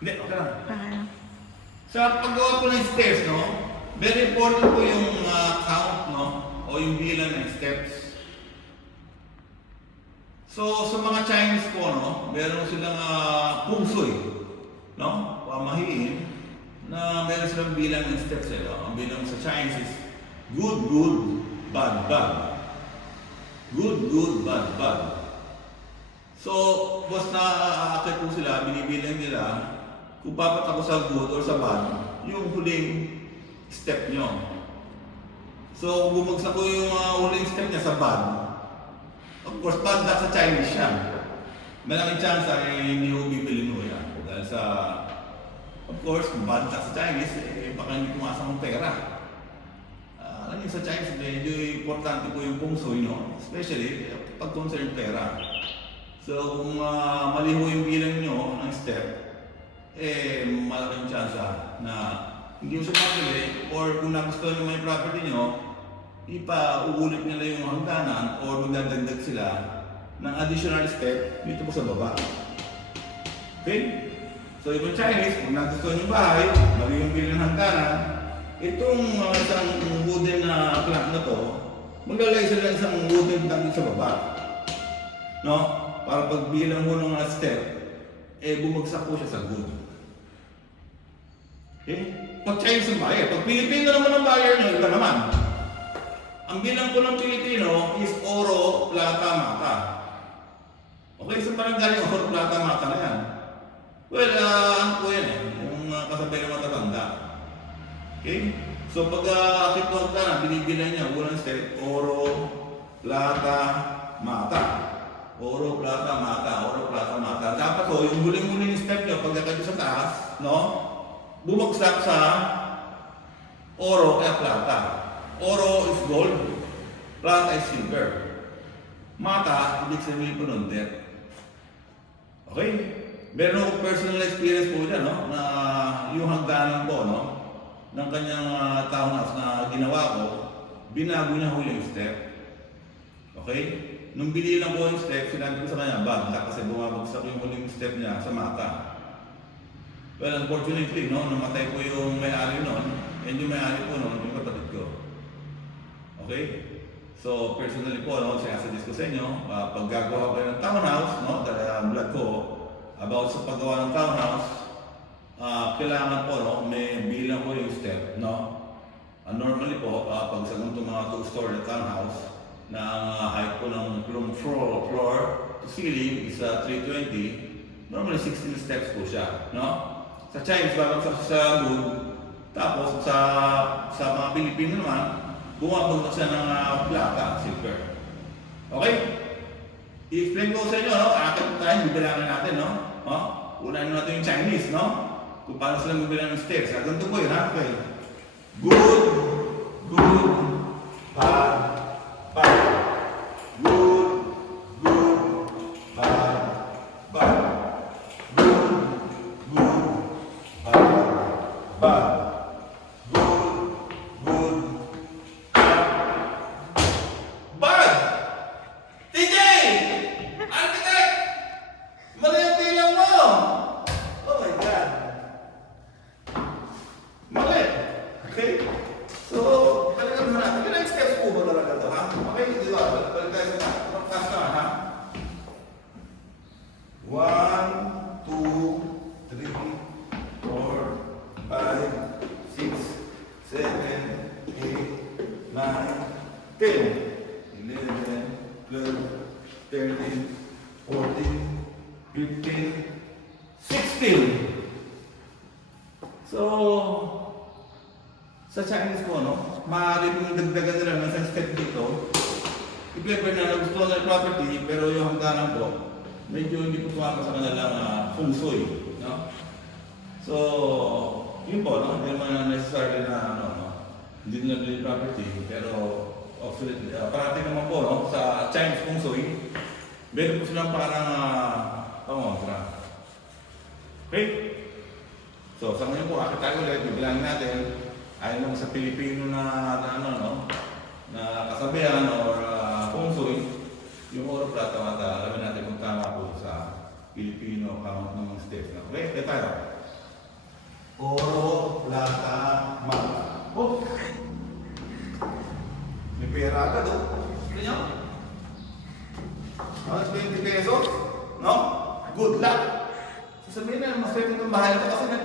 Hindi, okay lang. Sa paggawa po ng stairs, no? Very important po yung ah, count, no? O yung bilang ng steps. So, sa mga Chinese po, no? Meron silang uh, pungsoy, no? Pamahiin na meron silang bilang ng steps, eh, no? Ang bilang sa Chinese is good, good, bad, bad. Good, good, bad, bad. So, boss na aakit po sila, binibilang nila, kung papat ako sa good or sa bad, yung huling step nyo. So, kung bumagsak ko yung uh, huling step niya sa bad, of course, bad na sa Chinese siya. Malaking chance ay hindi ko bibili mo yan. Dahil sa, of course, bad na sa Chinese, eh, baka hindi pumasok ng pera. Ah, alam niyo sa Chinese, medyo importante po yung pungsoy, no? Especially eh, pag concern pera. So, kung uh, mali ho yung bilang nyo ng step, eh, malaking chance ah, na hindi mo siya mabili or kung nagustuhan naman yung property nyo, ipa-uulit nila yung hangganan or magdadagdag sila ng additional step dito po sa baba. Okay? So, yung Chinese, kung nagustuhan yung bahay, mali yung bilang ng hangganan, itong uh, isang wooden na plank na to, maglalagay sila ng isang wooden plank sa baba. No? Para pag bilang mo ng step, eh bumagsak po siya sa good. Okay? Pag Chinese ang buyer, pag Pilipino naman ang buyer nyo, iba naman. Ang bilang ko ng Pilipino is oro, plata, mata. Okay, saan pa nang galing oro, plata, mata na yan? Well, ah, ano po yan eh, yung uh, kasabay ng matatanda. Okay? So pag uh, mo ka na, binibilang niya, unang step, oro, plata, mata. Oro, plata, mata, oro, plata, mata. Dapat ho, yung huling-huling step niyo, pag akit sa taas, no? Bumagsak sa oro kaya plata. Oro is gold, plata is silver. Mata, ibig sabihin po nun, death. Okay? Meron akong personal experience po dyan, no? Na yung hagdanan po, no? Ng kanyang uh, townhouse na ginawa ko, binago niya ho yung step. Okay? Nung binilang ko yung step, sinabi ko sa kanya, bagla kasi bumabagsak yung huling step niya sa mata. Well, unfortunately, no, namatay po yung may-ari noon, and yung may-ari po noon, yung kapatid ko. Okay? So, personally po, no, sinasuggest ko sa inyo, uh, pag gagawa kayo ng townhouse, no, dahil ang vlog ko, about sa paggawa ng townhouse, ah, kailangan po, no, may bilang po yung step, no. Ah, normally po, uh, pag sa ganitong mga two-story na townhouse, na ang ah, height po ng from floor, floor to ceiling is ah, 320, normally 16 steps po siya, no. Sa Chinese, babagsak siya sa wood, tapos sa sa mga Pilipino naman, bumabagsak siya ng uh, plata, silver. Okay? I-explain ko sa inyo, no? Akit tayo, bibilangin natin, no? No? Unahin natin yung Chinese, no? Kung paano sila magbilang ng stairs. Ah, ganito po yun, ha? Okay. Good, good, 13, 14, 15, 16. So, sa Chinese po, no, maaari pong dagdagan nila ng isang step dito. I-prefer na nagustuhan ng property, pero yung hangganan po, medyo hindi po tumama sa kanilang uh, feng shui. No? So, yun po, no? hindi naman necessarily na ano, no? hindi nila property, pero Absolutely. Uh, parati naman po, no? Sa Chinese Feng Shui, meron po silang parang, uh, oh, sira. Okay? So, sa ngayon po, akit tayo ulit, bibilangin natin, ayon naman sa Pilipino na, na ano, no? Na kasabihan or uh, Feng Shui, yung oro plata mata, alamin natin kung tama po sa Pilipino count ng mga steps. No? Okay, kaya tayo. Oro, plata, mata. Oh! May pera agad, oh. Tignan nyo. Mga 20 pesos, no? Good luck. Sasabihin na, mas pwede itong bahay na ito kasi nag,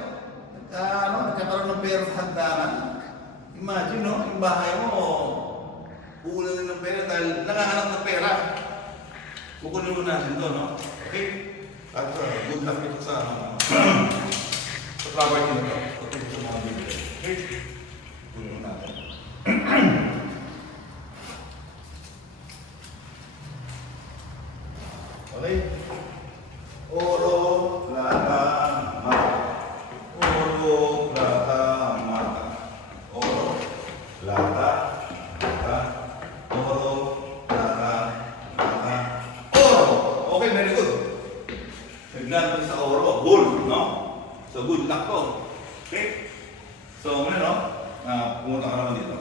ah, ano, nagkakaroon ng pera sa hagdanan. Imagine, no? Yung bahay mo, uulan din ng pera dahil nangahanap ng pera. Kukunin mo natin to, no? Okay? At uh, good luck ito sa, ano, sa property na ito. Patuloy sa mga bibili. Okay? Kunin mo natin. Okay? Oro, plata, mata. Oro, plata, mata. Oro, plata, mata. Oro, plata, mata. Oro! Okay, very good. Naglaan tayo sa oro. Gold, no? So, good luck to. Okay? So, ngayon, no? Ah, pumunta ka naman dito.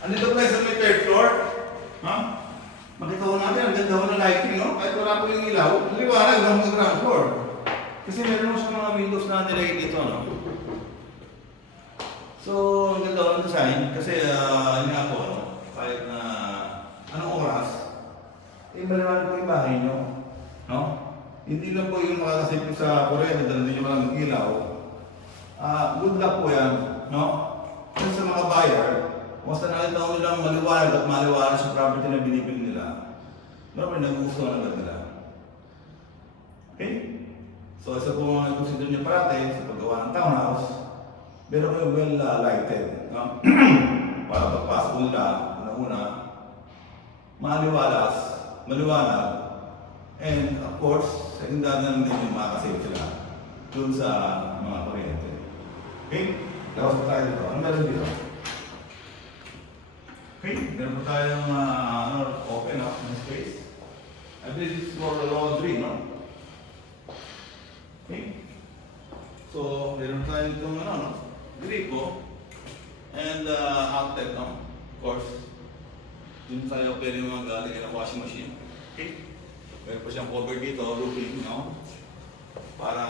Andito tayo sa may third floor. Ha? Makita ko natin, ang ganda ko ng lighting, no? Kahit wala po yung ilaw, liwanag lang sa ground floor. Kasi meron sa mga windows na nilagay dito, no? So, ang ganda ng design. Kasi, uh, yun nga po, no? Kahit na anong oras, eh, maliwanag po yung bahay nyo. No? Hindi lang po yung makakasip sa Korea, dahil hindi nyo malang ilaw. Ah, good luck po yan, no? Kasi sa mga buyer, Basta nakita ko nilang maliwanag at maliwanag sa property na binibili nila, normally nagugustuhan agad nila. Okay? So isa po mga consider nyo parate sa paggawa ng townhouse, meron kayo well uh, lighted. No? Para pagpasok nila, una-una, maliwalas, maliwanag, and of course, secondary na din yung makakasave sila dun sa mga kuryente. Okay? Tapos tayo dito. Ano meron dito? Okay, meron po tayong uh, ano, open up space. I believe this is for laundry, no? Okay. So, meron tayo itong ano, no? gripo and uh, outlet, no? Of course. Dun tayo pwede mag-alagay ng washing machine. Okay. Meron po siyang cover dito, roofing, no? Para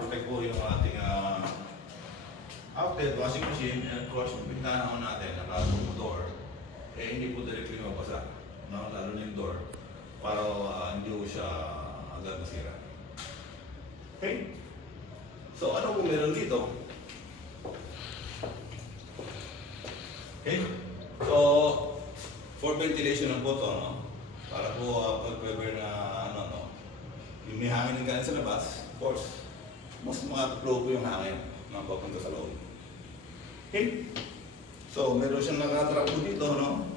protect po yung ating uh, outlet, washing machine, and of course, yung bintana ko natin, naka-room door eh hindi po directly mabasa, no? lalo na yung door, para uh, hindi po siya agad masira. Okay? So ano po meron dito? Okay? So, for ventilation ng po no? Para po uh, pag ever na ano, no? Yung may hangin ng galing sa labas, of course, mas makaka-flow po yung hangin na papunta sa loob. Okay? So, meron siyang nakatrap po dito, no?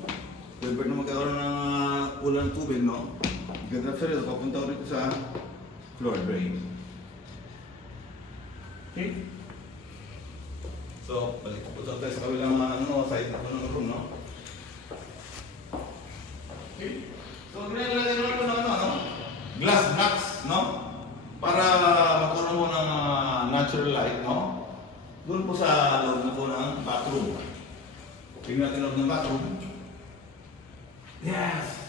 Pwede na magkaroon ng uh, ulan tubig, no? Ganda sa rin, papunta ko rito sa floor drain. Okay? So, balik po tayo sa kabilang ano, side na po ng room, no? Okay? So, ginagawa naman po ng ano, no? Glass blocks, no? Para magkaroon mo ng uh, natural light, no? Doon po sa loob na po ng bathroom. Tingnan natin loob ng bathroom. Yes!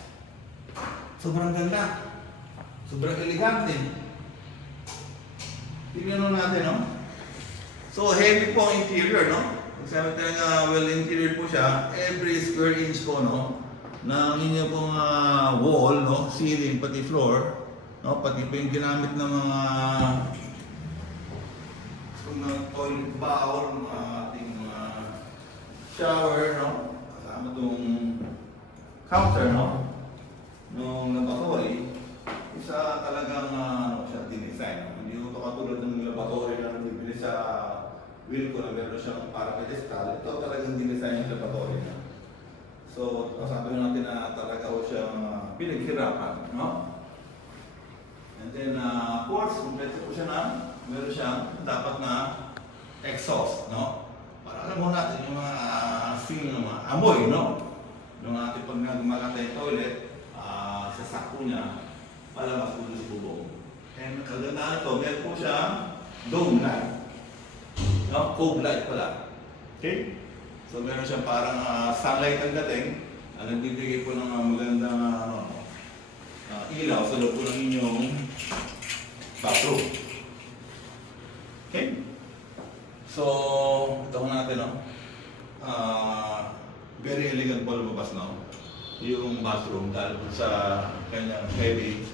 Sobrang ganda. Sobrang elegante. Tingnan natin, no? So, heavy po ang interior, no? Sabi talaga, well interior po siya. Every square inch po, no? ng inyo pong ah, wall, no? Ceiling, pati floor, no? Pati po yung ginamit ng mga kung na toilet bowl, mga ating mga shower, no? Kasama itong counter, no? Nung laboratory, isa talagang uh, siya dinesign. No? Hindi ito katulad ng laboratory na nabibili sa Wilco na meron siyang para pedestal. Ito talagang dinesign yung laboratory na. So, sabi natin na talaga ho siyang uh, pinaghirapan, no? And then, uh, of course, kompleto po siya na meron siyang dapat na exhaust, no? Para alam mo natin yung mga uh, feel ng mga amoy, no? yung ating pag gumaganda yung toilet, ah, sa sakto niya, po sa bubong. And kagandahan ito, meron po siya dome light. No? Cove light pala. Okay? So meron siyang parang ah, sunlight ang dating, na nagbibigay po ng ah, magandang ah, ano, ah, ilaw sa loob po ng inyong bathroom. Okay? So, ito ko natin, no? Ah, very elegant po lumabas, no? Yung bathroom dahil po sa kanyang heavy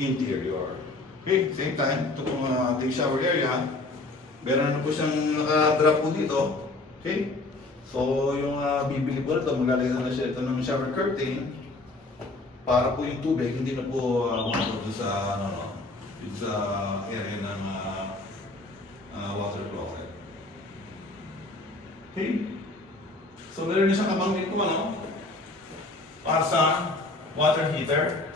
interior. Okay, same time, ito pong uh, ating shower area. Meron na po siyang naka-drop po dito. Okay? So, yung uh, bibili po ito, maglalagay na siya ito ng shower curtain para po yung tubig hindi na po uh, umabot sa ano no, sa area ng uh, uh, water closet. Okay? So meron na siyang kabanggit ko ano? Para sa water heater.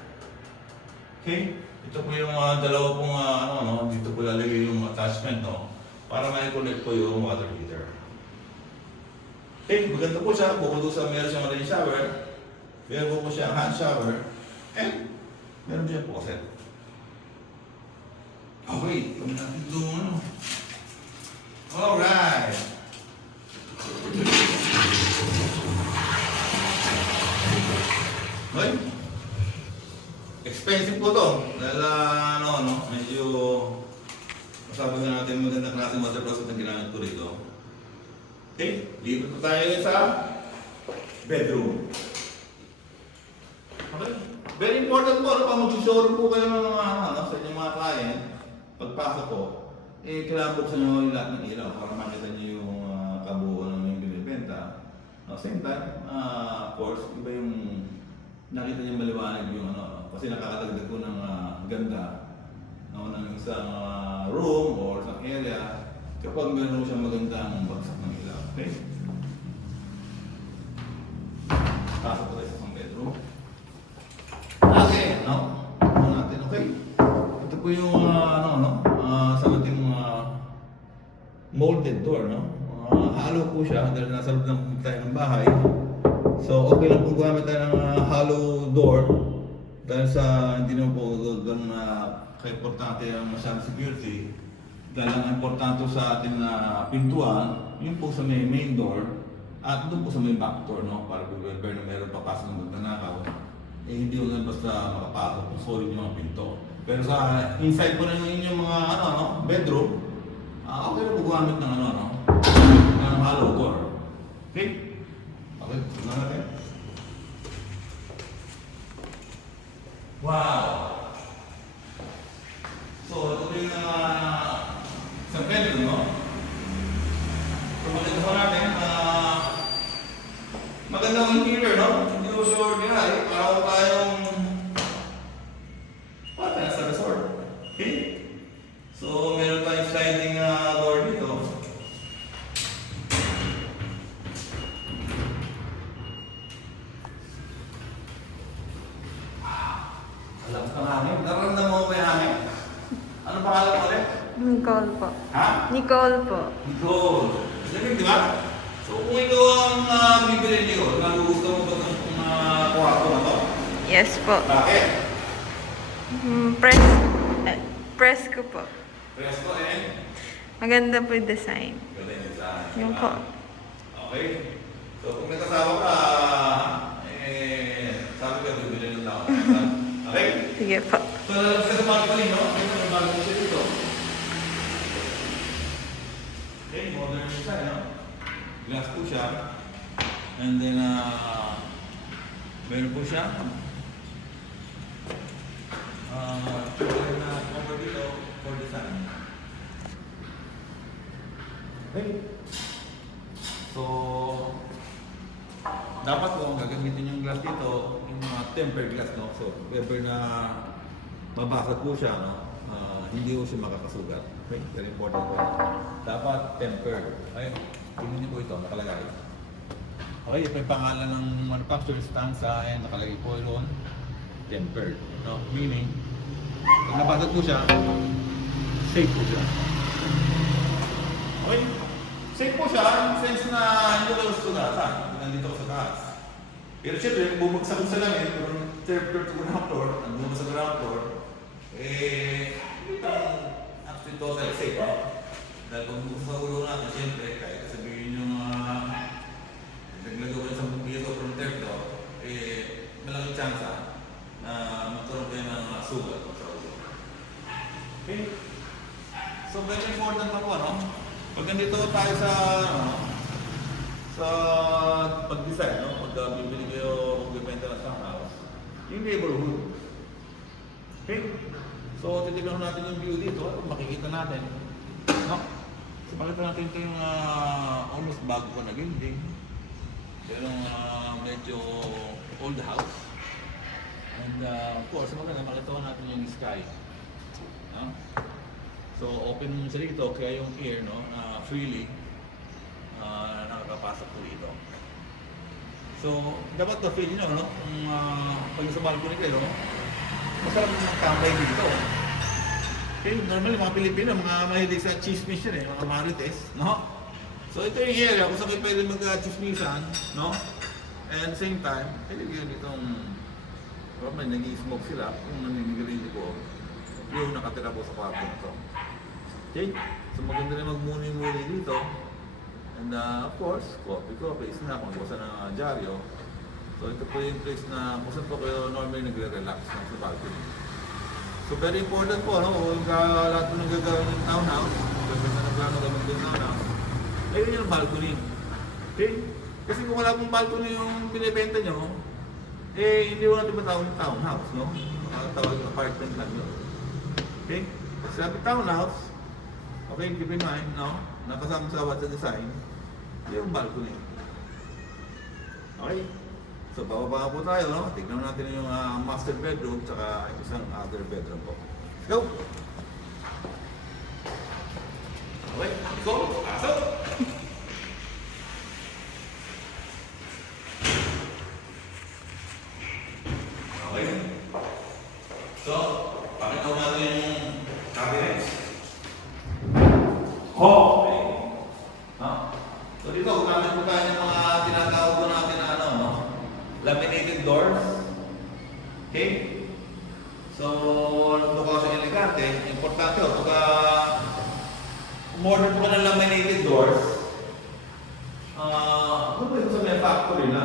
Okay? Ito po yung uh, dalawa pong uh, ano no, dito po lalagay yung attachment no para mai-connect po yung water heater. Okay, maganda po siya. Bukod doon sa meron siyang rain shower, meron po siya hand shower, and meron siya faucet. Okay, kami natin doon ano. Alright. Okay. Expensive po to. Dahil ah, ano, ano, medyo masabi nga natin magandang klaseng water closet ang ginamit ko rito. Okay, dito po tayo sa bedroom. Okay. Very important po, ano, pag mag-showroom po kayo ng mga, ano, sa inyong mga client, pagpasok po, eh, kailangan buksan nyo yung lahat ng ilaw para makita nyo yung uh, kabuuan ng yung binibenta. No, same time, ah, of course, iba yung nakita niyo maliwanag yung ano, no? kasi nakakadagdag po ng ah, ganda no, ng isang ah, room or isang area kapag meron siyang magandang bagsak ng ilaw. Okay? Pasok ko tayo sa isang bedroom. Okay, no? Ano natin, okay? Ito po yung ah, ano, no? Ah, sa ating mga molded door, no? Ah, halo po siya dahil nasa loob ng tayo ng bahay. So, okay lang po gumamit tayo ng ah, hollow door dahil sa hindi naman po ganun na ka-importante ang masyadong security. Dahil ang importante sa ating na pintuan, yun po sa may main door at doon po sa may back door, no? Para kung na meron papasok ng magnanakaw, eh hindi na basta makapasok kung solid yung mga pinto. Pero sa inside po na yung inyong mga ano, no? bedroom, ah okay na po gumamit ng ano, no? ng hollow door. Okay? Okay, tignan natin. Wow! So, ito po yung uh, sa bedroom, no? So, maganda po natin, ah, maganda ang interior, no? Hindi ko sure nila, eh. Parang tayong, wala tayo sa resort. Okay? So, meron tayong sliding ah, door dito. Alam ka ng hangin. Nararamdaman mo ba yung hangin? Ano pangalan mo ulit? Nicole po. Ha? Nicole po. Gold. Galing, di ba? So kung ikaw ang uh, bibili niyo, nagugusto mo ba itong uh, kwarto na to? Yes po. Bakit? Mm, press, eh, press ko po. Presto eh. Maganda po yung design. Ganda yung design. Yung diba? po. Okay. So kung may kasama ka, eh, sabi ka, siya dito. Okay, modern design, no? Glass po siya. And then, uh, meron po siya. Uh, na cover dito for design. Okay. So, dapat ang gagamitin yung glass dito, yung mga tempered glass, no? So, ever na mabasag po siya, no? Ah, hindi po siya makakasugat. Okay, very important po. Dapat tempered. Okay, tingnan niyo po ito, nakalagay. Okay, ito yung pangalan ng manufacturer stanza and nakalagay po yun, tempered. No? Meaning, pag nabasag po siya, safe po siya. Okay? Safe po siya in sense na hindi ko sugatan. Nandito ko sa taas. Pero syempre, kung bumagsak sa langit, from third floor to ground floor, andun mo sa ground floor, eh, actually total safe, no? Dahil kung sa ulo natin, syempre, kahit sabihin yung uh, naglagawa sa piso from third floor, eh, malaking chance na magkaroon kayo ng uh, sugat sa ulo. Okay? So, very important ako, ano? Pag nandito tayo sa, ano, sa pag-design, no? Pag uh, bibili kayo, kung bibenta ng townhouse, yung neighborhood. Okay? So, titignan natin yung view dito, makikita natin. No? So, makita natin ito yung uh, almost bago ko na building. Pero uh, medyo old house. And uh, of course, maganda makita natin yung sky. No? So, open siya dito, kaya yung air, no, na freely, ah, nakakapasok po dito. So, dapat na-feel nyo, no, kung uh, pag sa balcony kayo, masarap yung tambay dito. Okay, normally mga Pilipino, mga mahilig sa chismis yun eh, mga marites, no? So, ito yung area kung saan kayo pwede mag-chismisan, no? And same time, pwede ditong, well, may nag-smoke sila, yung naninigarilyo ko, yung nakatira po sa kwarto na to. Okay? So maganda rin magmuni-muni dito. And uh, of course, coffee, coffee, snack, magbusa ng uh, dyaryo. So ito po yung place na kung saan po kayo normally nagre-relax na sa balcony. So very important po, no? Kung ka, lahat ng gagawin ng townhouse, gagawin na plano gawin ng townhouse, ayun yung balcony. Okay? Kasi kung wala pong balcony yung binibenta nyo, eh hindi mo natin matawag ng townhouse, no? Tawag yung apartment lang yun. Okay? Sabi townhouse, okay, keep in mind, no? Nakasama sa design, yung balcony. Okay? So, bababa po tayo, no? Tignan natin yung ah, master bedroom tsaka isang other bedroom po. Let's go! Okay, go! Pasok! Okay. So, pakita ko natin yung cabinets. Ho! Okay. Ha? So dito, gumamit po tayo ng mga tinatawag po natin na ano, no? Laminated doors. Okay? So, nagbuka sa elegante, importante oh, pagka umorder po ka ng laminated doors, ah, ano ba yung sa may factory na?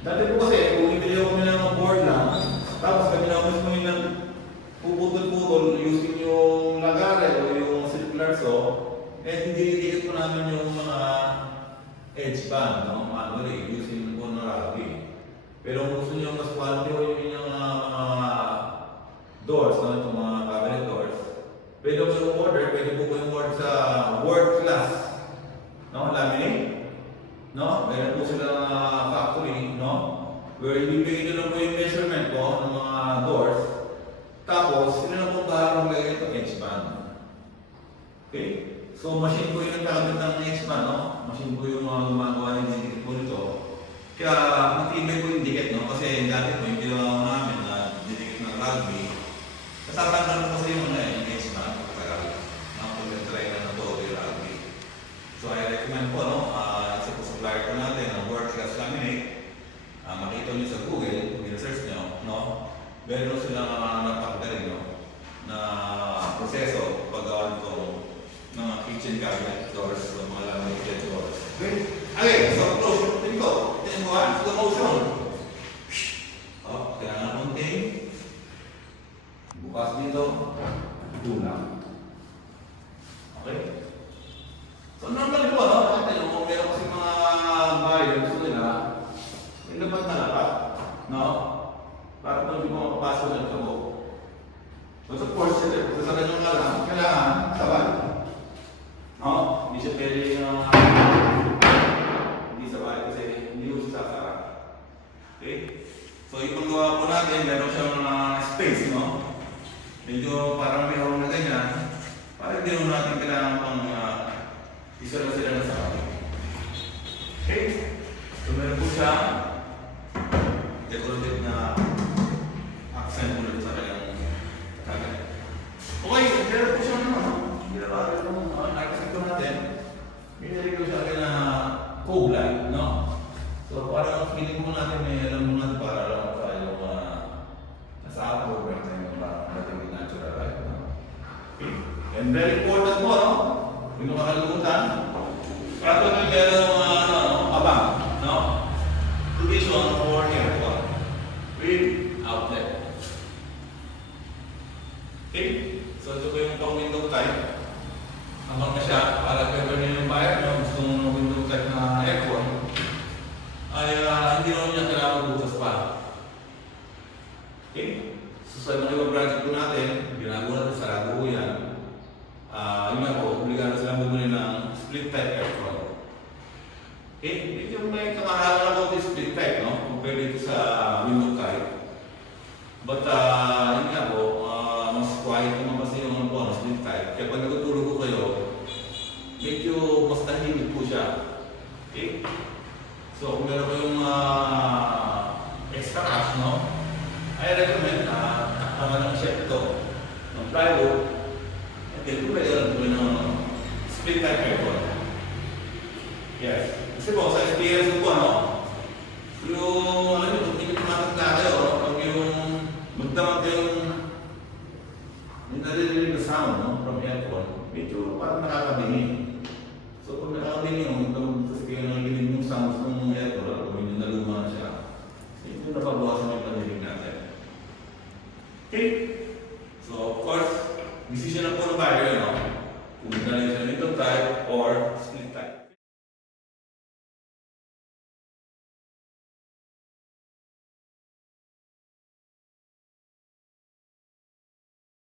Dati po kasi, kung ibili ako nila ng board lang, tapos kami na mismo yung nag- puputol-putol using yung lagare o yung circular saw, eh hindi po namin yung mga edge band, no? manually, using po ng rugby. Pero kung gusto niyo mas quality o yung yung mga doors, no? itong mga cabinet doors, pwede po yung order, pwede po po yung order sa world class, no? laminate, no? Meron po sila uh, factory, no? Where ibibigay nyo lang po yung measurement po ng mga doors. Tapos, sila na po bahala maglagay itong edge band. Okay? So, machine po yung nagkakabit ng edge band, no? Machine po yung mga gumagawa ng dikit po nito. Kaya, matibay po yung dikit, no? Kasi dati po yung ginawa namin na didikit ng rugby. Natatanggal po kasi yung, ano, eh, yung edge band. Katagal. Mga pag-try na na to yung rugby. So I recommend po, no, uh, isa po natin, ang World Class Laminate. Ah, makita niyo sa Google, kung i-research niyo, no, meron silang uh, napakagaling, no, na proseso paggawa nito mga kitchen cabinet doors, o mga laminated doors. Okay? Okay, so close. Dito, tingin mo ha, slow motion. Oh, kailangan konting. Bukas dito, dulang. Okay? So normally po, no? Nakita nyo, kung meron kasi mga buyer, gusto nila, may laman na lapat, no? Para po hindi ng tabo. But of course, siyempre, kung sasara nyo nga lang, kailangan sabay. No? Hindi siya pwede uh, hindi sabay kasi hindi siya sasara. Okay? So yung paggawa po natin, meron siyang uh, space, no? Medyo parang may na ganyan. Para hindi natin kailangan pang uh, isa na sila na sa. Okay? So meron po siya yang telah berbuat. Ini sesuai dengan Yes. Suppose I You